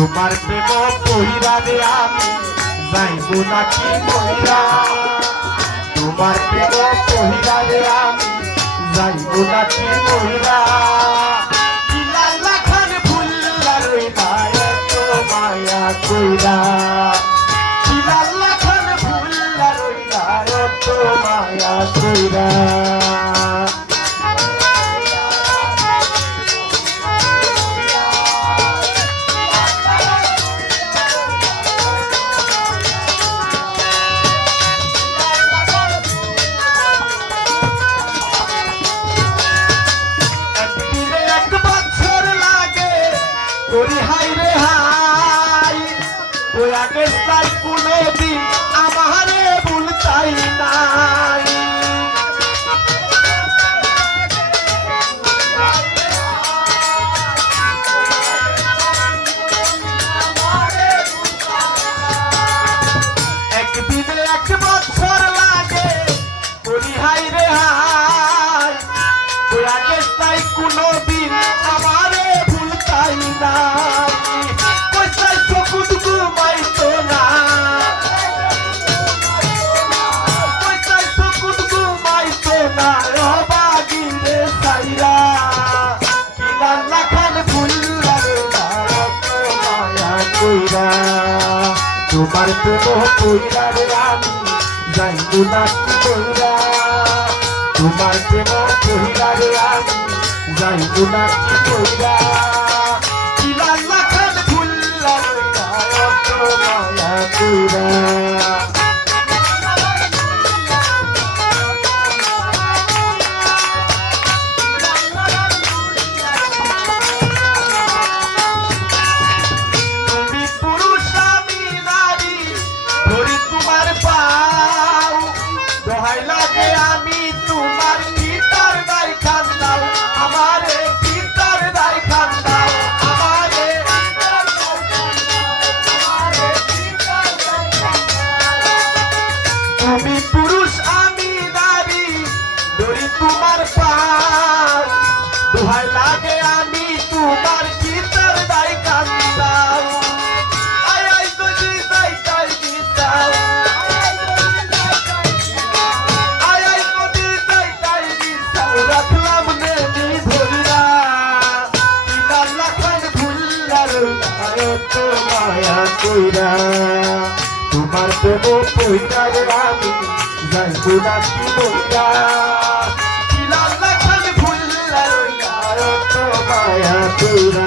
তোমার প্রেম কহিরা রে আমি, যাইব নাকি কহিরা তোমার প্রেম কহিরা রে আমি, যাইব নাকি কহিরা কইরা। কিলা লাখান ফুল্লা রইলা এত মায়া কইরা। তোমার প্রেম কইরা রে আমি যাইব না কি কইরা। তোমার প্রেম কইরা রে আমি যাইব না কি কইরা। লাগে আমি কইরা তোমার প্রেম কইরা আমি যাই কি কিনা আয় তো মায়া কইরা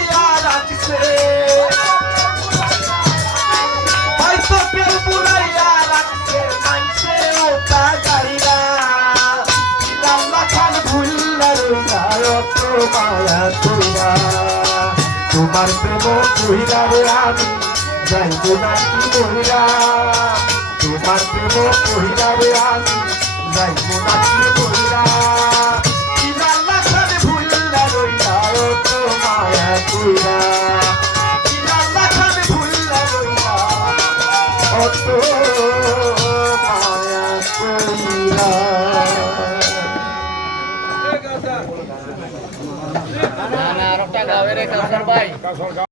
অত মায়া কইরা তোমার প্রেম কইরা রে আমি যাইব না কি কইরা তোমার প্রেম কইরা রে আমি যাইব না কি কইরা কি লাল্লা খান ভুল্লা রইলা অত মায়া কইরা কি